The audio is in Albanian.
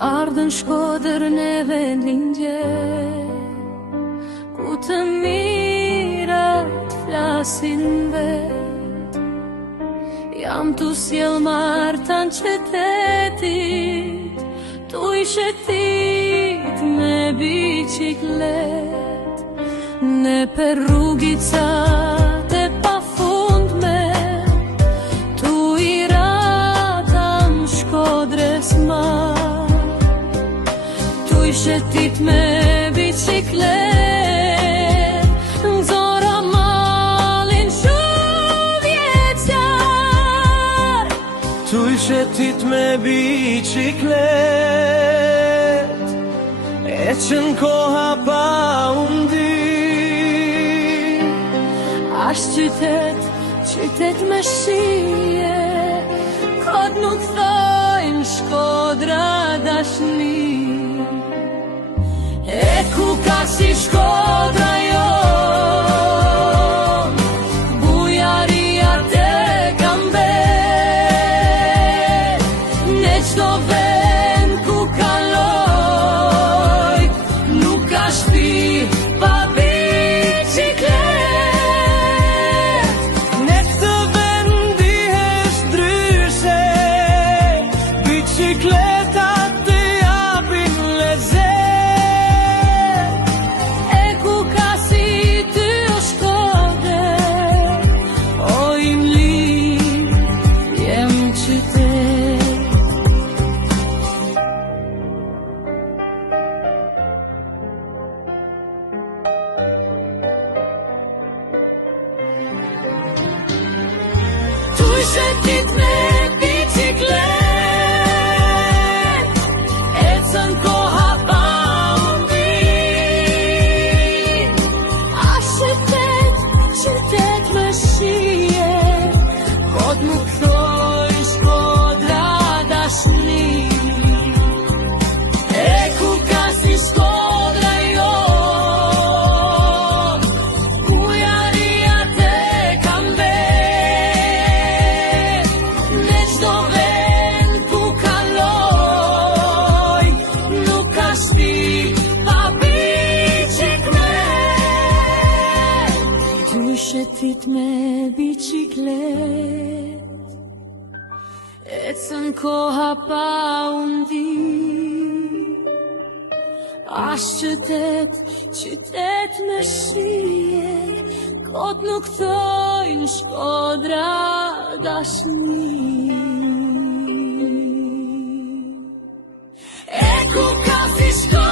Ardhën Shkodër neve lindje, ku të mirat flasin vet. Jam tu sjell martan qytetit, tu i shetit me biciklet, ne per rrugicat e pafundme, tu i ratam Shkodrës mar. Tu i shetit me biciklet, nxora malin shuvjecar. Tu i shetit me biciklet, e qën koha pa undi. Ashtë qytet me shije, kod nuk thojnë Shkodra dashni. E ku ka si Shkodra jon, bujaria te kam bet. Në çdo vend ku kaloj, nuk ka shtëpi pa biciklet. Në këtë vend ndihesh ndryshe, bicikletat të japin lezet. Tu i shetit me biciklet, ecën koha pa undi. Ashtë qytet me shije, kod nuk thojnë Shkodra dashni. E ku ka si Shkodra jon, bujaria te kam bet. Në çdo vend ku kaloj, nuk ka shtëpi pa biciklet. Tu i shetit me biciklet, ecën koha pa undi. Ashtë qytet me shije, kod nuk thojnë Shkodra dashni. E ku ka si Shkodra